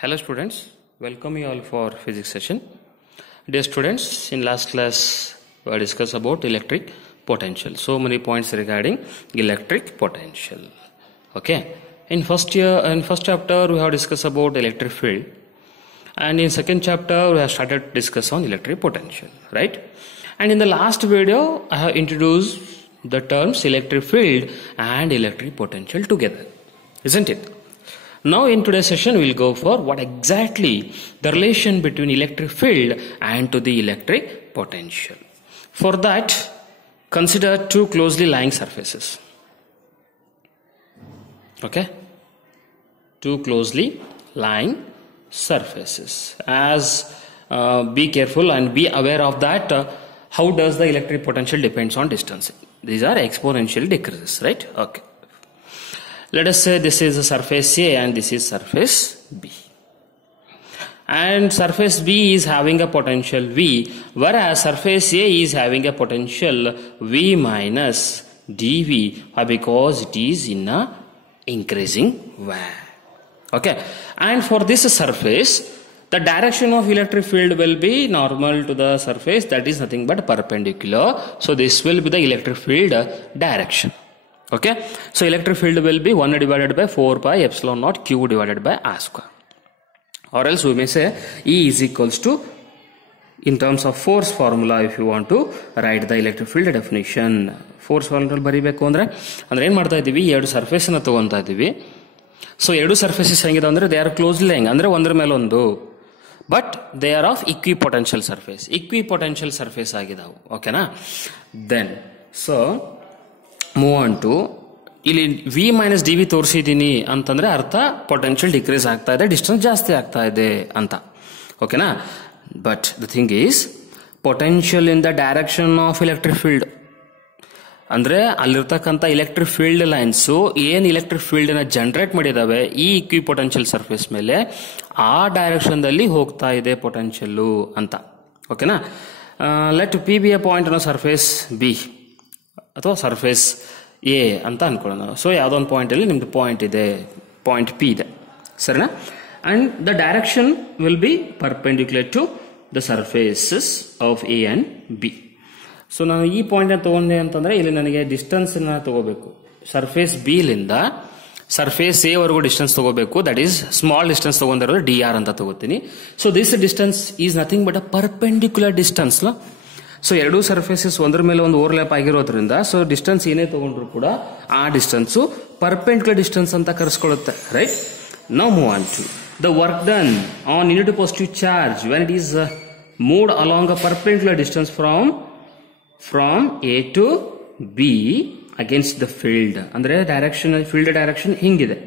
Hello students, welcome you all for physics session. Dear students, in last class we discussed about electric potential. So many points regarding electric potential. Okay, in first chapter we have discussed about electric field, and in second chapter we have started discuss on electric potential, right? And in the last video I have introduced the terms electric field and electric potential together, isn't it? Now in today's session we will go for what exactly the relation between electric field and to the electric potential. For that, consider two closely lying surfaces. Okay? Two closely lying surfaces. Be careful and be aware of that. How does the electric potential depends on distance? These are exponential decreases, right? Okay. Let us say this is a surface A and this is surface B. And surface B is having a potential V, whereas surface A is having a potential V minus dV because it is in a increasing way. Okay. And for this surface, the direction of electric field will be normal to the surface, that is nothing but perpendicular. So this will be the electric field direction. Okay, so electric field will be 1 divided by 4 pi epsilon naught q divided by r square. Or else we may say E is equals to, in terms of force formula, if you want to write the electric field definition, force formula ಬರಿಬೇಕು ಅಂದ್ರೆ ಏನು ಮಾಡ್ತಾ ಇದ್ದೀವಿ, ಎರಡು ಸರ್ಫೇಸ್ ಅನ್ನು ತಗೊಂತಾ ಇದ್ದೀವಿ. ಸೊ ಎರಡು ಸರ್ಫೇಸಸ್ ಹೆಂಗಿದೆ ಅಂದ್ರೆ ದೇ ಆರ್ ಕ್ಲೋಸ್ಲಿ ಲೈಂಗ್, ಅಂದ್ರೆ ಒಂದರ ಮೇಲೆ ಒಂದು, but they are of equipotential surface ಆಗಿದಾವು. ಓಕೆನಾ? Then so move on to, ಇಲ್ಲಿ ವಿ ಮೈನಸ್ ಡಿ ವಿ ತೋರಿಸಿದ್ದೀನಿ ಅಂತಂದ್ರೆ ಅರ್ಥ ಪೊಟೆನ್ಷಿಯಲ್ ಡಿಕ್ರೀಸ್ ಆಗ್ತಾ ಇದೆ, ಡಿಸ್ಟೆನ್ಸ್ ಜಾಸ್ತಿ ಆಗ್ತಾ ಇದೆ ಅಂತ. ಓಕೆನಾ? But the thing is potential in the direction of electric field ಅಂದ್ರೆ ಅಲ್ಲಿರ್ತಕ್ಕಂಥ ಎಲೆಕ್ಟ್ರಿಕ್ ಫೀಲ್ಡ್ ಲೈನ್ಸ್ ಏನ್ ಎಲೆಕ್ಟ್ರಿಕ್ ಫೀಲ್ಡ್ ನ ಜನರೇಟ್ ಮಾಡಿದಾವೆ ಈ ಇಕ್ವಿಪೊಟೆನ್ಷಿಯಲ್ ಸರ್ಫೇಸ್ ಮೇಲೆ, ಆ ಡೈರೆಕ್ಷನ್ ದಲ್ಲಿ ಹೋಗ್ತಾ ಇದೆ ಪೊಟೆನ್ಷಿಯಲ್ ಅಂತ. ಓಕೆನಾ? Let P B A point ಅನ್ನೋ ಸರ್ಫೇಸ್ ಬಿ ಅಥವಾ ಸರ್ಫೇಸ್ ಎ ಅಂತ ಅನ್ಕೊಳ್ಳೋಣ. ಸೊ ಯಾವುದೋ ಒಂದು ಪಾಯಿಂಟ್ ಅಲ್ಲಿ ನಿಮ್ದು ಪಾಯಿಂಟ್ ಇದೆ, ಪಾಯಿಂಟ್ ಪಿ ಇದೆ, ಸರಿನಾ? And the direction will be perpendicular to the surfaces of A and B. So ನಾನು ಈ ಪಾಯಿಂಟ್ ಅನ್ನು ತಗೊಂಡೆ ಅಂತಂದ್ರೆ ಇಲ್ಲಿ ನನಗೆ ಡಿಸ್ಟೆನ್ಸ್ ತಗೋಬೇಕು. ಸರ್ಫೇಸ್ ಬಿ ಲಿಂದ ಸರ್ಫೇಸ್ ಎ ವರೆಗೂ ಡಿಸ್ಟೆನ್ಸ್ ತಗೋಬೇಕು. ದಟ್ ಈಸ್ ಸ್ಮಾಲ್ ಡಿಸ್ಟೆನ್ಸ್ ತಗೊಂಡಿರೋದು ಡಿ ಆರ್ ಅಂತ ತಗೋತೀನಿ. So this distance is nothing but a perpendicular distance. So ಎರಡೂ ಸರ್ಫೇಸಸ್ ಒಂದ್ರ ಮೇಲೆ ಒಂದು ಓವರ್ಲ್ಯಾಪ್ ಆಗಿರೋದ್ರಿಂದ ಸೊ ಡಿಸ್ಟೆನ್ಸ್ ಏನೇ ತಗೊಂಡ್ರು ಕೂಡ ಆ ಡಿಸ್ಟೆನ್ಸ್ ಪರ್ಪೆಂಡಿಕ್ಯುಲರ್ ಡಿಸ್ಟೆನ್ಸ್ ಅಂತ ಕರೆಸ್ಕೊಳ್ಳುತ್ತೆ, right? Now move on to the work done on unit positive charge when it is moved along a perpendicular distance from A to B against the field. ಅಂದ್ರೆ direction, field direction ಹಿಂಗಿದೆ,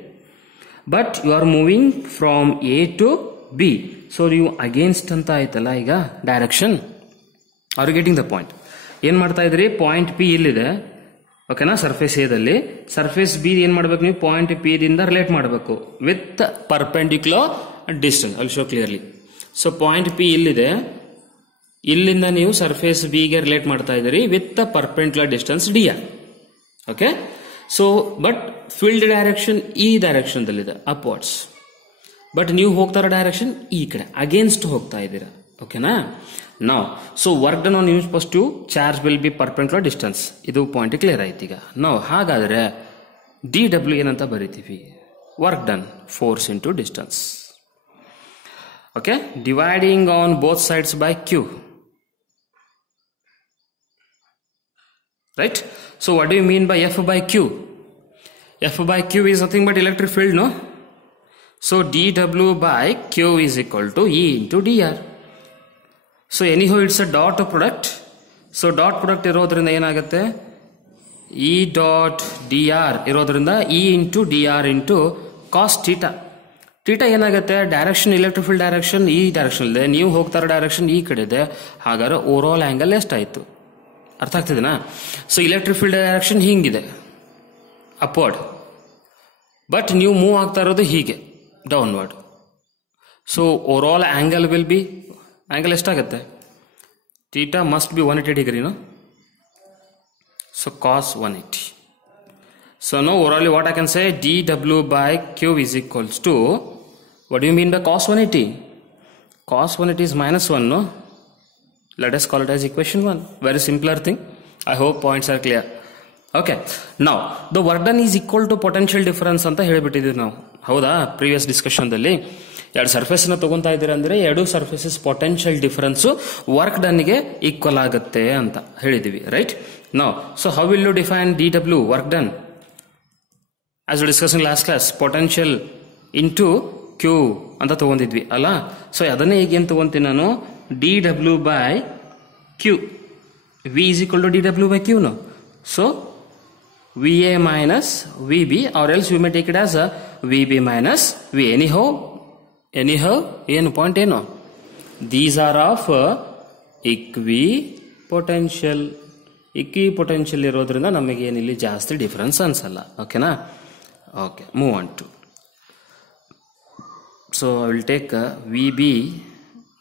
but you are moving from A to B. So ನೀವು against ಅಂತ ಆಯ್ತಲ್ಲ ಈಗ direction. Are getting the point? ಏನ್ ಮಾಡ್ತಾ ಇದ್ರಿ, point P ಇಲ್ಲಿದೆ, ಓಕೆನಾ? ಸರ್ಫೇಸ್ ಎದಲ್ಲಿ ಸರ್ಫೇಸ್ ಬಿ ಏನ್ ಮಾಡ್ಬೇಕು ನೀವು, ಪಾಯಿಂಟ್ ಪಿ ದಿಂದ ರಿಲೇಟ್ ಮಾಡಬೇಕು with perpendicular distance. I will show clearly. So point P ಇಲ್ಲಿದೆ, ಇಲ್ಲಿಂದ ನೀವು ಸರ್ಫೇಸ್ ಬಿ ಗೆ ರಿಲೇಟ್ ಮಾಡ್ತಾ ಇದ್ದೀರಿ with perpendicular distance D R. Okay? So but field direction ಈ ಡೈರೆಕ್ಷನ್ ದಲ್ಲಿದೆ, ಅಪ್ವರ್ಡ್ಸ್. ಬಟ್ ನೀವು ಹೋಗ್ತಾ ಇರೋ ಡೈರೆಕ್ಷನ್ ಈ ಕಡೆ ಅಗೇನ್ಸ್ಟ್ ಹೋಗ್ತಾ ಇದ್ದೀರಾ. ಓಕೆನಾ? ನಾವು so work done on unit positive charge will be perpendicular distance. ಇದು ಪಾಯಿಂಟ್ ಕ್ಲಿಯರ್ ಆಯ್ತು ಈಗ. ನಾವು ಹಾಗಾದ್ರೆ ಡಿ ಡಬ್ಲ್ಯೂ ಏನಂತ ಬರೀತೀವಿ, work done force into distance. Okay? Dividing on both sides by Q, right? So what do you mean by F by Q? F by Q is nothing but electric field, no? So dW by Q is equal to E into dr. So anyhow it's a dot product. So dot product ಇರೋದ್ರಿಂದ ಏನಾಗುತ್ತೆ, E dot dr ಇರೋದ್ರಿಂದ E into dr into cos theta. Theta ಏನಾಗುತ್ತೆ, direction electric field direction ಈ ಡೈರೆಕ್ಷನ್ ಇದೆ, ನೀವು ಹೋಗ್ತಾ ಇರೋ ಡೈರೆಕ್ಷನ್ ಈ ಕಡೆ ಇದೆ. ಹಾಗಾದ್ರೆ ಓವರ್ ಆಲ್ ಆಂಗಲ್ ಎಷ್ಟಾಯ್ತು? ಅರ್ಥ ಆಗ್ತಿದೆನಾ? ಸೊ ಎಲೆಕ್ಟ್ರಿಕ್ ಫೀಲ್ಡ್ ಡೈರೆಕ್ಷನ್ ಹಿಂಗಿದೆ, ಅಪ್ವರ್ಡ್, ಬಟ್ ನೀವು ಮೂವ್ ಆಗ್ತಾ ಇರೋದು ಹೀಗೆ downward. So overall angle will be, angle ಎಷ್ಟಾಗುತ್ತೆ, ಥೀಟಾ ಮಸ್ಟ್ ಬಿ 180 ಡಿಗ್ರಿನೋ. So cos 180. So now orally what I can say, dW by Q is equals to What do you mean by cos 180? Cos 180 is minus 1, no? Let us call it as equation 1. Very simpler thing. I hope points are clear. Okay. Now, the work done is equal to potential difference ಅಂತ ಹೇಳಿಬಿಟ್ಟಿದ್ದೀವಿ ನಾವು. ಹೌದಾ? ಪ್ರೀವಿಯಸ್ ಡಿಸ್ಕಷನ್ದಲ್ಲಿ ಎರಡು ಸರ್ಫೇಸ್ನ ತಗೊಂತಾ ಇದ್ದೀರಾ ಅಂದರೆ ಎರಡು ಸರ್ಫೇಸಸ್ ಪೊಟೆನ್ಷಿಯಲ್ ಡಿಫರೆನ್ಸ್ ವರ್ಕ್ ಡನ್ಗೆ ಈಕ್ವಲ್ ಆಗುತ್ತೆ ಅಂತ ಹೇಳಿದ್ದೀವಿ, right? Now, so how will you define D W work done? As we discuss in last class, potential into Q ಅಂತ ತಗೊಂಡಿದ್ವಿ ಅಲ್ಲ? ಸೊ ಅದನ್ನೇ ಈಗೇನು ತಗೊಂತೀನಿ ನಾನು, D W by Q. V is equal to D W by Q. No, so V A minus V B, or else you may take it as V B minus V. Anyhow ಏನು point ಏನು? These are of equipotential. Equipotential ಇರೋದ್ರಿಂದ ನಮಗೆ ಏನಿಲ್ಲಿ ಜಾಸ್ತಿ difference ಅನ್ಸಲ್ಲ. ಓಕೆನಾ? Okay, move on to. So I will take VB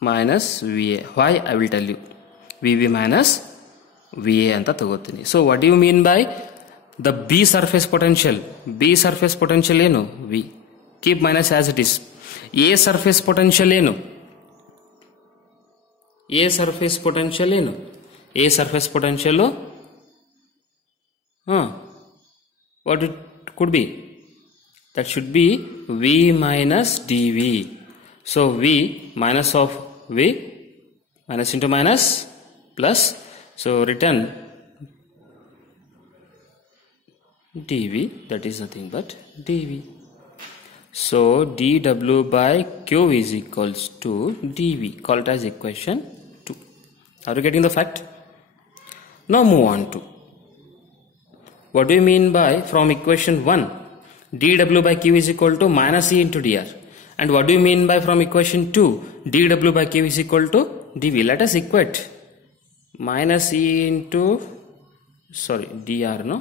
minus VA. Why? I will tell you. VB minus VA anta tagotini. So what do you mean by the B surface potential? B surface potential enu? V. Keep minus as it is. A surface potential enu? A surface potential enu? A surface potential what it could be? That should be V minus dV. So V minus of V, minus into minus, plus, so written dV, that is nothing but dV. So dW by Q is equals to dV. Call it as equation 2. Are you getting the fact? Now move on to, what do you mean by from equation 1? dW by Q is equal to minus E into dr. And what do you mean by from equation 2? dW by Q is equal to dV. Let us equate minus E into, dr, no?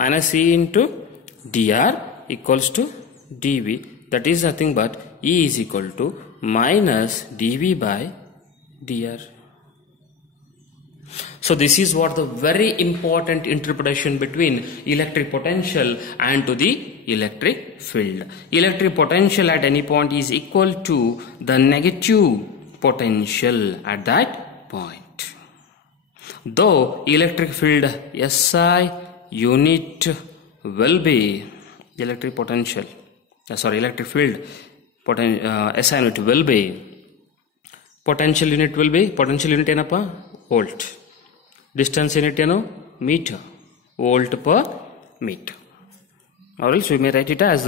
Minus E into dr equals to dV. That is nothing but E is equal to minus dV by dr. So this is what the very important interpretation between electric potential and to the electric field. Electric potential at any point is equal to the negative potential at that point. Though electric field SI unit will be electric potential, electric field SI unit will be, potential unit will be, potential unit ಏನಪ್ಪ? Volt. Distance unit ಏನು? Meter. Volt per meter. Or else we may write it as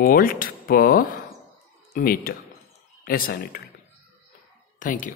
volt per meter. SI unit will be. Thank you.